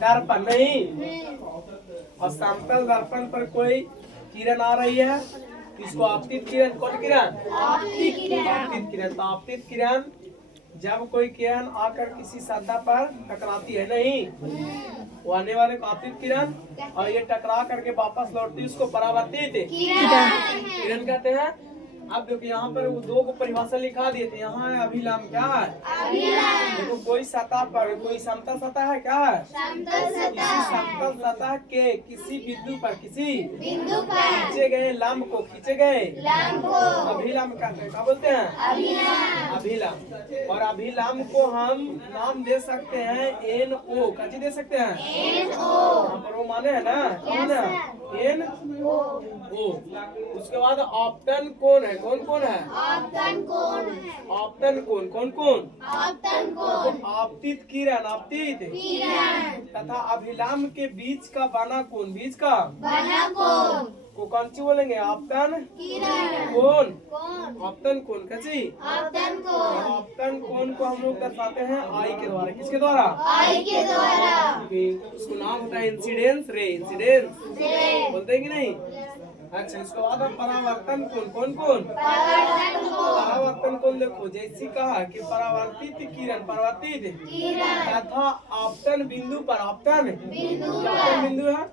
दर्पण नहीं। और समतल दर्पण पर कोई किरण आ रही है, इसको आपतित किरण। कौन किरण? आपतित किरण। तो आपतित किरण जब कोई किरण आकर किसी सतह पर टकराती है नहीं, वो आने वाले को आपतित किरण, और ये टकरा करके वापस लौटती है, उसको परावर्तित किरण कहते हैं। अब देखो यहाँ पर वो दो को परिभाषा लिखा दिए थे। यहाँ है अभिलंब। क्या है? देखो कोई सतह पर, कोई समतल सतह है। क्या है? किसी समतल सतह के किसी बिंदु पर खींचे गए लंब को अभिलंब कहते हैं। क्या बोलते हैं? अभिलंब। और अभिलंब को हम नाम दे सकते हैं NO। क्या दे सकते हैं? यहाँ पर वो माने है ना, कौन है? NO। उसके बाद आपतन कोण है। कौन कौन है? आपतन कोण। कौन? आपतित किरण, तथा अभिलंब के बीच का बना कोण। बीच का को कौन सी बोलेंगे? आपतन कोण। आपतन कोण कैसी? आपतन कोण को हम लोग दर्शाते हैं आई के द्वारा। किसके द्वारा? उसको नाम होता है इंसिडेंस रे। बोलते हैं कि नहीं? अच्छा, इसके बाद हम परावर्तन कोण। कौन? परावर्तन कोण देखो, जैसी कहा कि परावर्तित किरण तथा आपतन बिंदु पर, आपतन बिंदु है,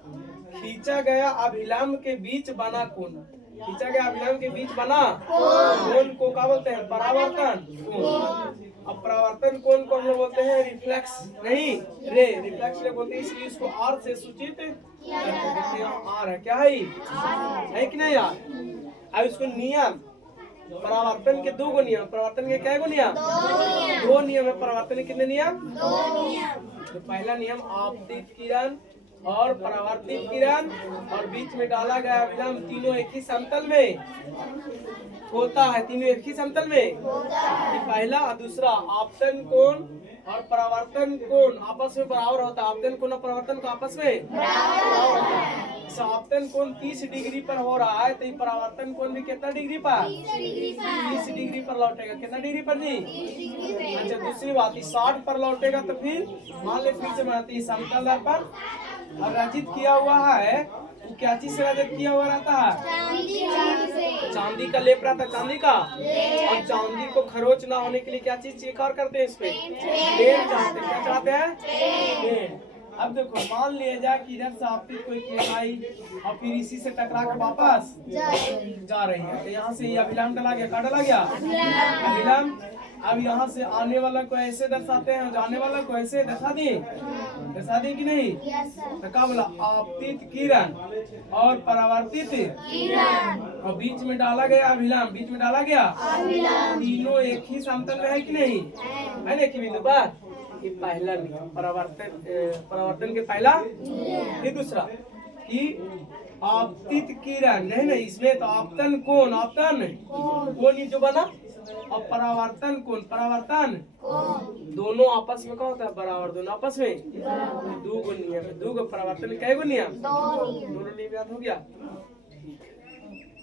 खींचा गया अभिलंब के बीच बना कोण। खींचा गया अभिलंब के बीच बना कोण को क्या बोलते हैं? परावर्तन कोण। अब परावर्तन कोण को हम लोग बोलते हैं रिफ्लेक्स नहीं, रे। रिफ्लेक्स रे बोलते हैं, इसलिए इसको आर से सूचित आर है। क्या है कि नहीं यार? अब इसको नियम, परावर्तन के दो नियम। परावर्तन के क्या नियम? दो नियम है परावर्तन के। कितने नियम? तो पहला नियम आपतित किरण और परावर्तित किरण और बीच में डाला गया अभिलंब, तीनों एक ही समतल में होता है। तीनों एक ही समतल में। पहला और दूसरा आपतन कोण और परावर्तन कोण आपस में बराबर होता है। आपतन कोण और परावर्तन को आपस में आपतन कोण 30 डिग्री पर हो रहा है, तो परावर्तन कोण भी कितना डिग्री पर? 30 डिग्री पर लौटेगा। कितना डिग्री पर जी? अच्छा, दूसरी बात 60 पर लौटेगा तो फिर मान ले फिर से बनाती है समतल दर्पण और रचित किया हुआ है। तो क्या चीज से रचित किया हुआ रहता है? चांदी का लेप रहता है। चांदी का। और चांदी को खरोच ना होने के लिए क्या चीज चेक और करते हैं? इस पे पेंट चाहते हैं। क्या चाहते हैं? पेंट। अब देखो मान लिया जाए कि इधर से आपतित कोई किरण आई और फिर इसी से टकरा के वापस जा रही है, तो यहाँ से ये अभिलंब डला गया। क्या डला गया? अभिलंब। अब यहाँ से आने वाला को ऐसे दर्शाते हैं, जाने वाला को ऐसे दर्शा दिए कि नहीं? तो क्या बोला? आपतित किरण और परावर्तित और बीच में डाला गया अभिलंब। बीच में डाला गया तीनों एक ही समतल में है कि नहीं? है ना? कि बिंदु पर। ये पहला नियम परावर्तन के पहला। ये दूसरा कि आपतित किरण नहीं, इसमें तो आपतन कोण जो बना और परावर्तन कोण दोनों आपस में क्या होता है? बराबर। दोनों आपस में दो नियम है। दो परावर्तन कै नियम? दोनों नियम याद हो गया।